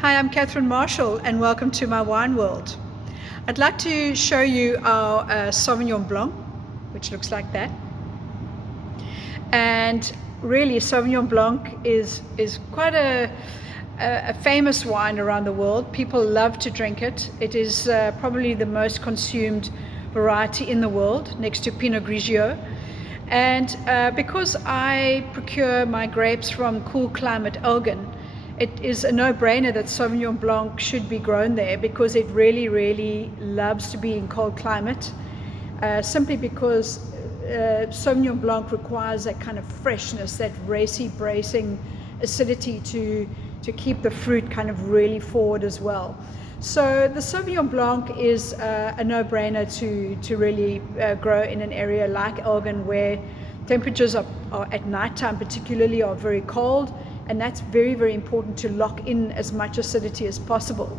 Hi, I'm Catherine Marshall and welcome to my wine world. I'd like to show you our Sauvignon Blanc, which looks like that. And really, Sauvignon Blanc is quite a famous wine around the world. People love to drink it. It is probably the most consumed variety in the world, next to Pinot Grigio. And because I procure my grapes from cool climate Elgin, it is a no-brainer that Sauvignon Blanc should be grown there because it really loves to be in cold climate, simply because Sauvignon Blanc requires that kind of freshness, that racy, bracing acidity to keep the fruit kind of really forward as well. So the Sauvignon Blanc is a no-brainer to really grow in an area like Elgin, where temperatures are at nighttime particularly are very cold, and that's very important to lock in as much acidity as possible.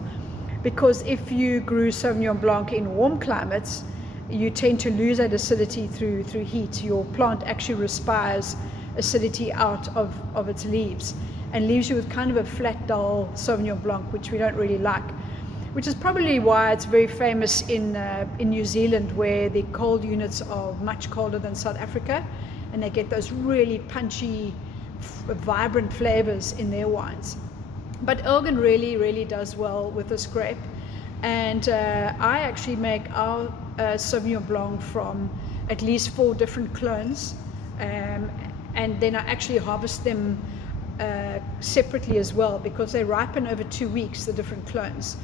Because if you grew Sauvignon Blanc in warm climates, you tend to lose that acidity through heat. Your plant actually respires acidity out of its leaves and leaves you with kind of a flat, dull Sauvignon Blanc, which we don't really like. Which is probably why it's very famous in New Zealand, where the cold units are much colder than South Africa, and they get those really punchy, vibrant flavors in their wines. But Elgin really does well with this grape, and I actually make our Sauvignon Blanc from at least 4 different clones, and then I actually harvest them separately as well, because they ripen over 2 weeks, the different clones.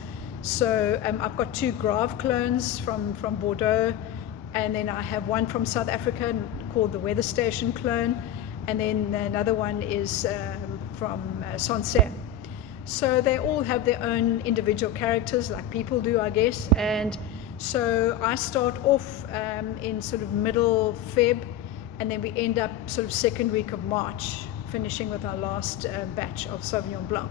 So I've got 2 Grave clones from Bordeaux, and then I have one from South Africa called the Weather Station clone, and then another one is from Sancerre. So they all have their own individual characters, like people do, I guess. And so I start off in sort of middle Feb, and then we end up sort of second week of March, finishing with our last batch of Sauvignon Blanc.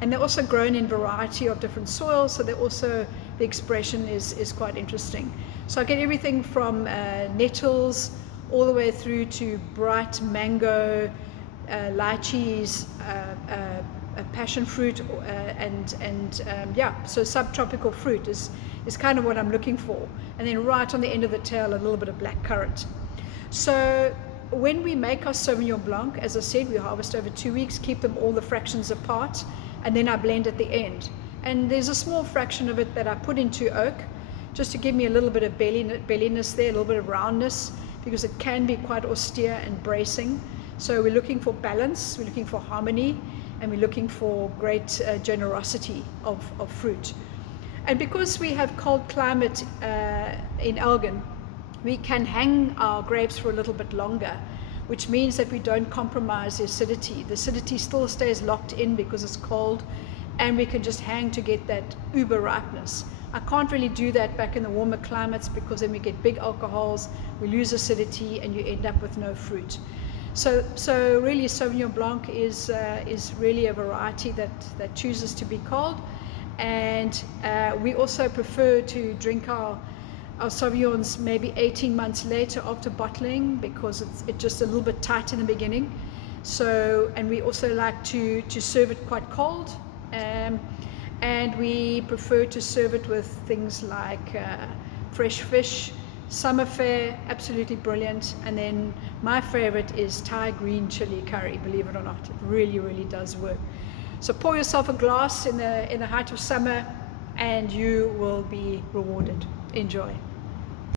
And they're also grown in a variety of different soils, so they're also, the expression is quite interesting. So I get everything from nettles all the way through to bright mango, lychees, passion fruit, so subtropical fruit is kind of what I'm looking for. And then right on the end of the tail, a little bit of black currant. So when we make our Sauvignon Blanc, as I said, we harvest over 2 weeks, keep them all the fractions apart, and then I blend at the end. And there's a small fraction of it that I put into oak, just to give me a little bit of belliness there, a little bit of roundness, because it can be quite austere and bracing. So we're looking for balance, we're looking for harmony, and we're looking for great generosity of fruit. And because we have cold climate in Elgin, we can hang our grapes for a little bit longer, which means that we don't compromise the acidity. The acidity still stays locked in because it's cold, and we can just hang to get that uber ripeness. I can't really do that back in the warmer climates, because then we get big alcohols, we lose acidity, and you end up with no fruit. So really, Sauvignon Blanc is really a variety that chooses to be cold, and we also prefer to drink our Sauvignons maybe 18 months later after bottling, because it's just a little bit tight in the beginning. So, and we also like to serve it quite cold, and we prefer to serve it with things like fresh fish, summer fare, absolutely brilliant. And then my favorite is Thai green chili curry, believe it or not. It really does work. So pour yourself a glass in the height of summer, and you will be rewarded. Enjoy.